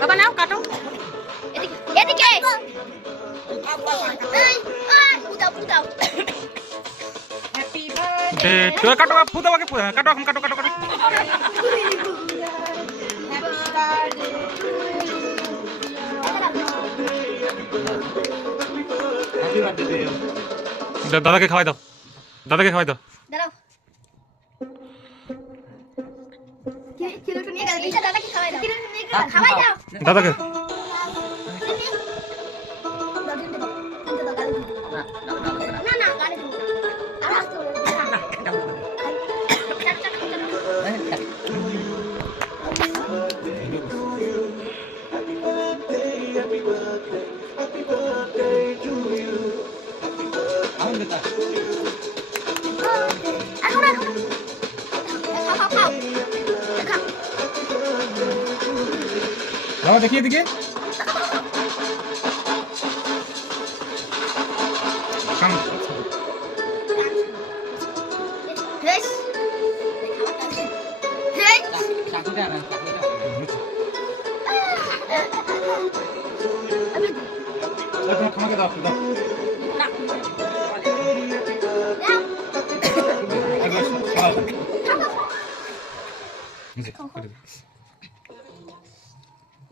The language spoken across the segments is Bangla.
বাবা নাও কাটো। এদিকে তোর কাটো ফুদা বাকি হ্যাঁ, কাটো এখন কাটো কাটো কাটো। Happy birthday দাদাকে খাওয়াই দাও। দাদাকে খাওয়াই দাও। দাদাকে খাওয়াই দাও। দাদাকে। 모르겠다. 아, 하라. 나와 देखिए देखिए काम फ्रेश फ्रेश चाकू दे रहा है अब खाना के दाव दाव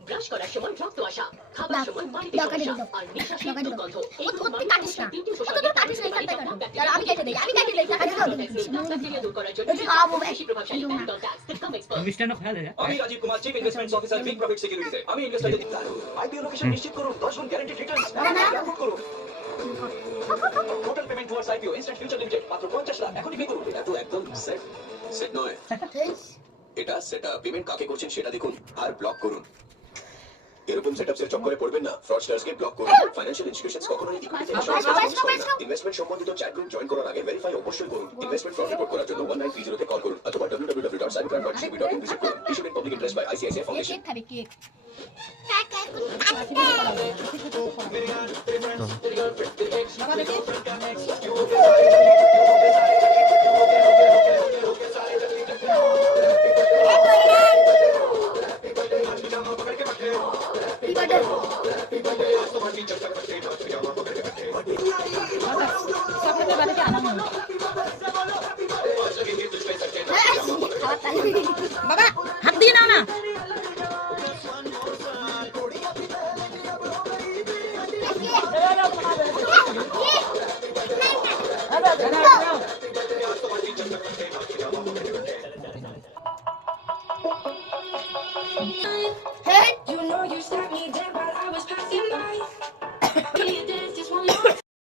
ব্রাশ করার সময় রক্ত আসা খাবার সময় পানিতে সমস্যা দাও। আর নিঃশ্বাসে দরকারি দাও। দুর্গন্ধ ও তো তুই কাটিস না ও কাটিস না এখানটা কাটো দাঁড়া আমি কেটে দেই আমি কেটে দেই টাকা দাও ব্যাকটেরিয়া দূর করার জন্য এটা বেশি প্রভাবশালী না। ট্যাক্স কম এক্সপার্ট আমি Rajeev Kumar chief investment officer big profit সিকিউরিটিতে আমি ইনভেস্টরদের আইপিও লোকেশন নিশ্চিত করুন 10 গুণ গ্যারান্টি রিটার্নস ডাউনলোড করুন total payment towards IPO instant future limited মাত্র 50 লাখ এখনই পে করুন এটা তো একদম সেট সেট নয় এটা সেটা পেমেন্ট কাকে করছেন সেটা দেখুন আর ব্লক করুন। এরকম সেটআপস এর চক্করে পড়বেন না। ফ্রডস্টারস কে ব্লক করুন। ফাইন্যান্সিয়াল ইনস্টিটিউশনস কখনোই ইকুইটি থেকে ইনভেস্টমেন্ট সম্বন্ধিত চ্যাট গ্রুপ জয়েন করার আগে ভেরিফাই অবশ্যই করুন। ইনভেস্টমেন্ট ফ্রড রিপোর্ট করার জন্য 1930 তে কল করুন অথবা www.cybercrime.gov.in ভিজিট করুন issued in public interest by ICICI foundation cake খাবে বাবা হাত দিয়ে নাও না Hey! You know you start me